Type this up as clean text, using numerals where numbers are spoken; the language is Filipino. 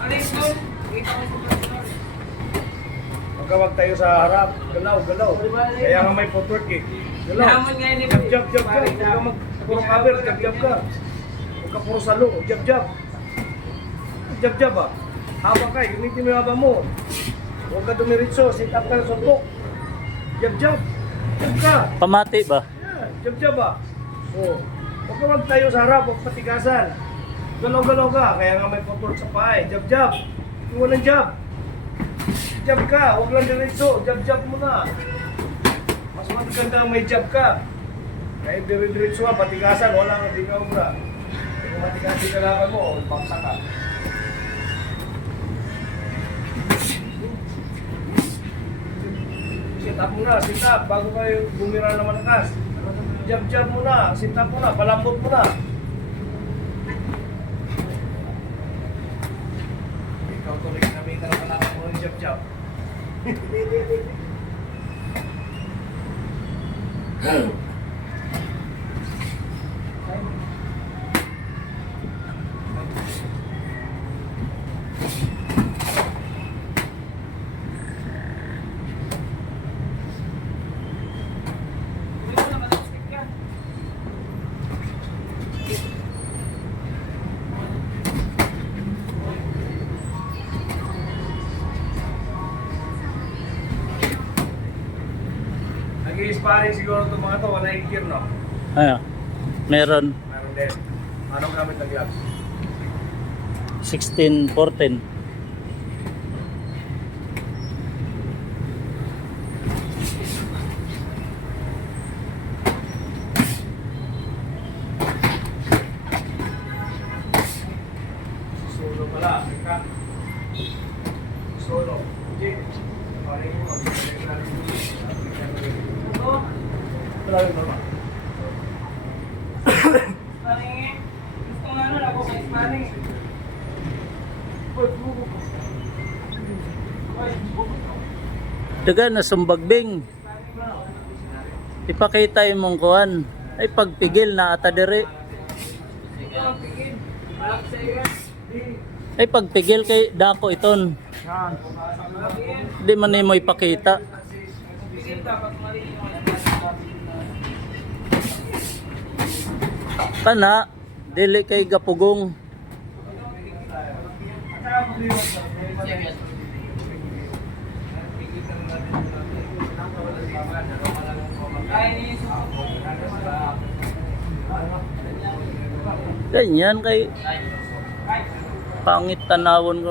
Alis doon. Magkawag tayo sa harap. Galaw, galaw. Kaya nga may footwork eh. Galaw. Hamon nga yun. Jab, jab, jab, jab. Huwag ka puro cover, jab, jab ka. Huwag ka puro salo, jab, jab. Jab, jab ah. Haba ka, gamitin mo yung haba mo. Huwag ka dumiritso, sit up ka na suntok. Jab, jab. Jab ka. Pamati ba? Yeah, jab, jab ah. Oh. Huwag ka wag tayo sa harap, huwag patigasan. Galaw-galaw ka, kaya nga may footwork sa paa eh. Jab, jab. Yung walang jab. Jab ka, huwag lang diretso. Jab, jab mo na. Mas maganda may jab ka. Kahit diretso ka, patigasan, wala kang digaw mo na. Kung matigasan ka laban mo, baksa ka. Sit up muna, sit up. Bago kayo bumira na malakas. Jab, jab muna, sit up muna, palambot muna. Ikaw tuloy kami ka na palaban mo ng jab, jab. Nag-i-sparring siguro itong mga ito, 1 gear, no? Ano? Meron Meron din. Anong gamit ng gloves? 16-14. Solo pala, ka. Solo. Jig. Paring mo. Talagang normal. Sparring. Gusto nga nun ako sa sparring. Daga na sumbagbing. Ipakita yung mong kuhan. Ay pagpigil na ata dire. Ay pagpigil kay dako iton. Di man mo ipakita. Kana dili kay gapugong. Ganyan kay pangit tanawon ko.